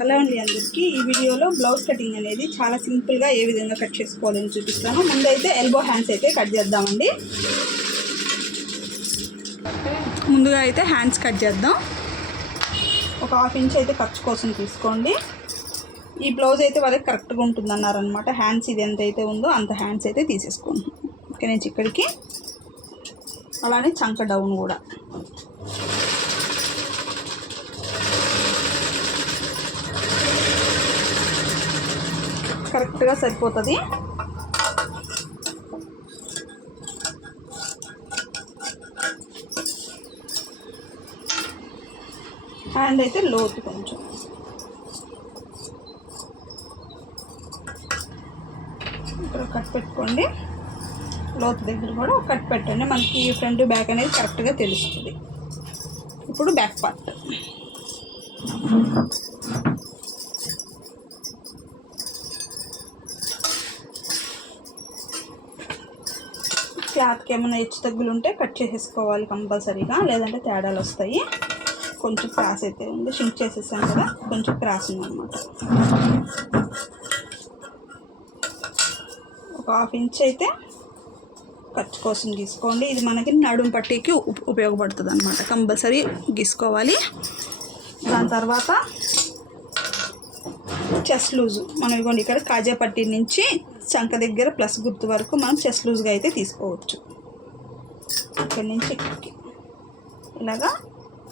Hello అండి అందరికీ ఈ వీడియోలో బ్లౌజ్ కటింగ్ అనేది చాలా సింపుల్గా ఏ విధంగా కట్ చేసుకోవాలని చూపిస్తాను. ముందైతే ఎల్బో హ్యాండ్స్ అయితే కట్ చేద్దామండి. ముందుగా అయితే హ్యాండ్స్ కట్ చేద్దాం. ఒక హాఫ్ ఇంచ్ అయితే ఖర్చు కోసం తీసుకోండి. ఈ బ్లౌజ్ అయితే వాళ్ళకి కరెక్ట్గా ఉంటుంది అన్నారనమాట. హ్యాండ్స్ ఇది ఎంత అయితే ఉందో అంత హ్యాండ్స్ అయితే తీసేసుకోండి. ఇక్కడ నుంచి ఇక్కడికి, అలానే చంక డౌన్ కూడా. కరెక్ట్గా సరిపోతుంది. హ్యాండ్ అయితే లోతు కొంచెం ఇక్కడ కట్ పెట్టుకోండి. లోతు దగ్గర కూడా కట్ పెట్టండి. మనకి ఫ్రంట్ బ్యాక్ అనేది కరెక్ట్గా తెలుస్తుంది. ఇప్పుడు బ్యాక్ పార్ట్ క్లాత్కి ఏమైనా హెచ్చు తగ్గులు ఉంటే కట్ చేసేసుకోవాలి కంపల్సరీగా, లేదంటే తేడాలు వస్తాయి. కొంచెం క్రాస్ అయితే ఉంది, షింక్ చేసేసాను కదా, కొంచెం క్రాస్ ఉందన్నమాట. ఒక హాఫ్ ఇంచ్ అయితే ఖర్చు కోసం గీసుకోండి. ఇది మనకి నడుము పట్టీకి ఉపయోగపడుతుంది అన్నమాట. కంపల్సరీ గీసుకోవాలి. దాని తర్వాత చెస్ట్ లూజు మనం ఇవ్వండి. ఇక్కడ కాజా పట్టీ నుంచి చంక దగ్గర ప్లస్ గుర్తు వరకు మనం చెస్ట్ లూజ్గా అయితే తీసుకోవచ్చు. ఇక్కడి నుంచి ఇక్కడికి ఇలాగా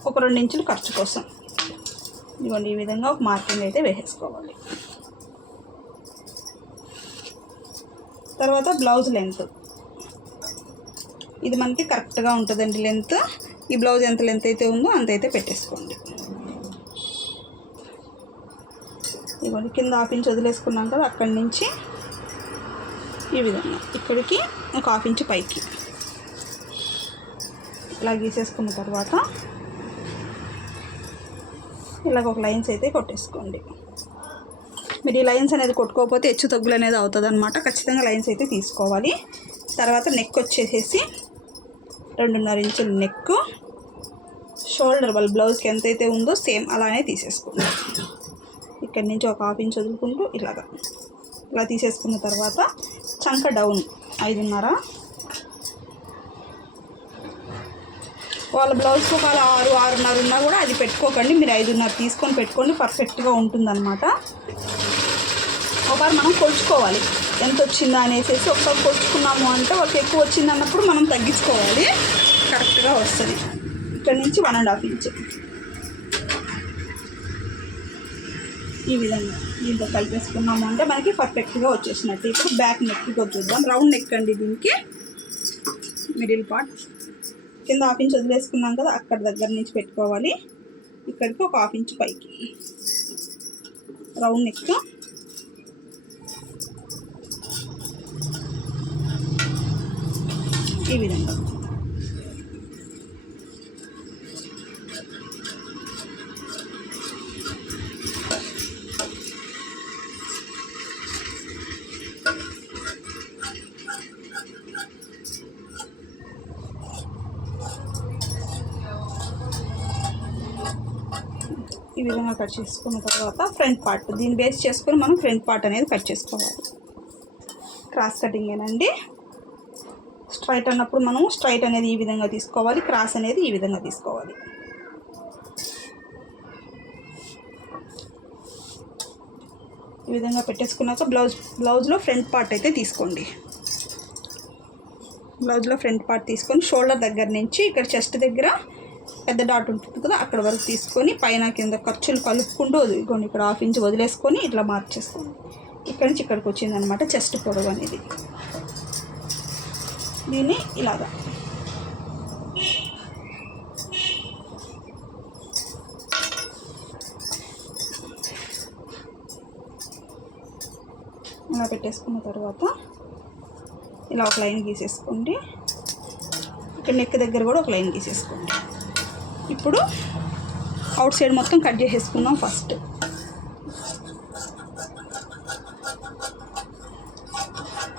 ఒక 2 ఇంచులు ఖర్చు కోసం ఇవ్వండి. ఈ విధంగా ఒక మార్కింగ్ అయితే వేసేసుకోవాలి. తర్వాత బ్లౌజ్ లెంత్ ఇది మనకి కరెక్ట్గా ఉంటుందండి. లెంత్ ఈ బ్లౌజ్ ఎంత లెంత్ అయితే ఉందో అంత అయితే పెట్టేసుకోండి. ఇవ్వండి, కింద హాఫ్ ఇంచ్ వదిలేసుకున్నాం కదా, అక్కడి నుంచి ఈ విధంగా ఇక్కడికి ఒక హాఫ్ ఇంచ్ పైకి ఇలా గీసేసుకున్న తర్వాత ఇలాగ ఒక లైన్స్ అయితే కొట్టేసుకోండి. మీరు ఈ లైన్స్ అనేది కొట్టుకోకపోతే హెచ్చు తగ్గులు అనేది అవుతుంది అనమాట. ఖచ్చితంగా లైన్స్ అయితే తీసుకోవాలి. తర్వాత నెక్ వచ్చేసేసి 2.5 ఇంచులు నెక్. షోల్డర్ వాళ్ళ బ్లౌజ్కి ఎంతైతే ఉందో సేమ్ అలానే తీసేసుకోండి. ఇక్కడి నుంచి ఒక హాఫ్ ఇంచ్ వదులుకుంటూ ఇలా తీసేసుకున్న తర్వాత చంక డౌన్ 5.5. వాళ్ళ బ్లౌజ్కి ఒక 6, 6.5 ఉన్నా కూడా అది పెట్టుకోకండి. మీరు 5.5 తీసుకొని పెట్టుకోండి, పర్ఫెక్ట్గా ఉంటుందన్నమాట. ఒకసారి మనం కొలుచుకోవాలి ఎంత వచ్చిందా అనేసి. ఒకసారి కొలుచుకున్నాము అంటే వాళ్ళకి ఎక్కువ వచ్చింది అన్నప్పుడు మనం తగ్గించుకోవాలి, కరెక్ట్గా వస్తుంది. ఇక్కడ నుంచి 1.5 ఇంచ్ ఈ విధంగా దీంతో కలిపేసుకున్నాము అంటే మనకి పర్ఫెక్ట్గా వచ్చేసినట్టు. ఇప్పుడు బ్యాక్ నెక్కి చూద్దాం. రౌండ్ నెక్ అండి. దీనికి మిడిల్ పార్ట్ కింద హాఫ్ ఇంచ్ వదిలేసుకున్నాం కదా, అక్కడ దగ్గర నుంచి పెట్టుకోవాలి. ఇక్కడికి ఒక హాఫ్ ఇంచ్ పైకి రౌండ్ నెక్. ఈ విధంగా ఈ విధంగా కట్ చేసుకున్న తర్వాత ఫ్రంట్ పార్ట్ దీన్ని బేస్ చేసుకొని మనం ఫ్రంట్ పార్ట్ అనేది కట్ చేసుకోవాలి. క్రాస్ కటింగేనండి. స్ట్రైట్ అన్నప్పుడు మనం స్ట్రైట్ అనేది ఈ విధంగా తీసుకోవాలి, క్రాస్ అనేది ఈ విధంగా తీసుకోవాలి. ఈ విధంగా పెట్టేసుకున్నాక బ్లౌజ్లో ఫ్రంట్ పార్ట్ అయితే తీసుకోండి. బ్లౌజ్లో ఫ్రంట్ పార్ట్ తీసుకొని షోల్డర్ దగ్గర నుంచి ఇక్కడ చెస్ట్ దగ్గర పెద్ద డాట్ ఉంటుంది కదా, అక్కడ వరకు తీసుకొని పైన కింద ఖర్చులు కలుపుకుంటూ వదిలికోండి. ఇక్కడ హాఫ్ ఇంచ్ వదిలేసుకొని ఇట్లా మార్క్ చేసుకోండి. ఇక్కడి నుంచి ఇక్కడికి వచ్చిందనమాట చెస్ట్ పొడవు అనేది. దీన్ని ఇలాగా ఇలా పెట్టేసుకున్న తర్వాత ఇలా ఒక లైన్ గీసేసుకోండి. ఇక్కడ నెక్ దగ్గర కూడా ఒక లైన్ గీసేసుకోండి. ఇప్పుడు అవుట్ సైడ్ మొత్తం కట్ చేసేసుకుందాం. ఫస్ట్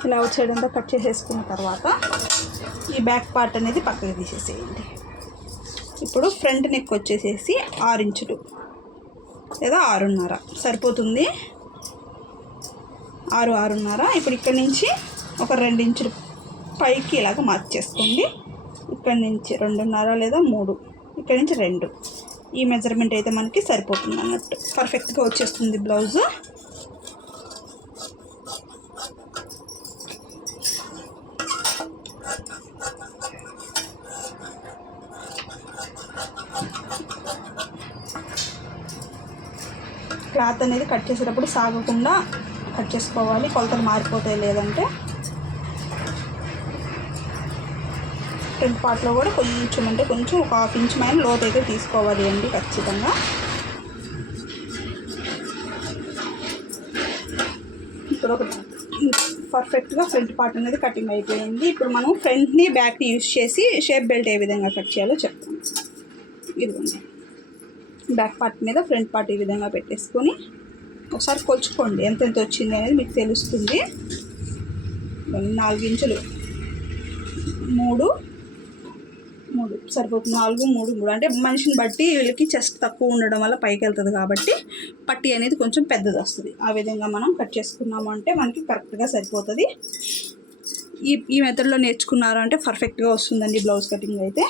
ఇలా అవుట్ సైడ్ అంతా కట్ చేసేసుకున్న తర్వాత ఈ బ్యాక్ పార్ట్ అనేది పక్కకి తీసేసేయండి. ఇప్పుడు ఫ్రంట్ నెక్ వచ్చేసేసి 6 ఇంచులు లేదా 6:30 సరిపోతుంది. 6:30. ఇప్పుడు ఇక్కడ నుంచి ఒక 2 ఇంచులు పైకి ఇలాగ మార్క్ చేసుకోండి. ఇక్కడ నుంచి 2:30 లేదా 3, ఇక్కడ నుంచి 2. ఈ మెజర్మెంట్ అయితే మనకి సరిపోతుంది అన్నట్టు, పర్ఫెక్ట్గా వచ్చేస్తుంది బ్లౌజు. క్లాత్ అనేది కట్ చేసేటప్పుడు సాగకుండా కట్ చేసుకోవాలి, కొలతలు మారిపోతాయి. లేదంటే ఫ్రంట్ పార్ట్లో కూడా కొంచెం అంటే కొంచెం ఒక 1/2 ఇంచ్ మైన లోతు అయితే తీసుకోవాలి అండి ఖచ్చితంగా. ఇప్పుడు ఒక పర్ఫెక్ట్గా ఫ్రంట్ పార్ట్ అనేది కటింగ్ అయిపోయింది. ఇప్పుడు మనం ఫ్రంట్ని బ్యాక్ని యూజ్ చేసి షేప్ బెల్ట్ ఏ విధంగా కట్ చేయాలో చెప్తాను. ఇదిగోండి, బ్యాక్ పార్ట్ మీద ఫ్రంట్ పార్ట్ ఈ విధంగా పెట్టేసుకొని ఒకసారి కొలుచుకోండి ఎంతెంత వచ్చింది అనేది మీకు తెలుస్తుంది. 4 ఇంచులు 3 సరిపోతుంది. 4, 3 అంటే మనిషిని బట్టి వీళ్ళకి చెస్ట్ తక్కువ ఉండడం వల్ల పైకి వెళ్తుంది కాబట్టి పట్టి అనేది కొంచెం పెద్దది వస్తుంది. ఆ విధంగా మనం కట్ చేసుకున్నాము అంటే మనకి కరెక్ట్గా సరిపోతుంది. ఈ మెథడ్లో నేర్చుకున్నారు అంటే పర్ఫెక్ట్గా వస్తుందండి బ్లౌజ్ కటింగ్ అయితే.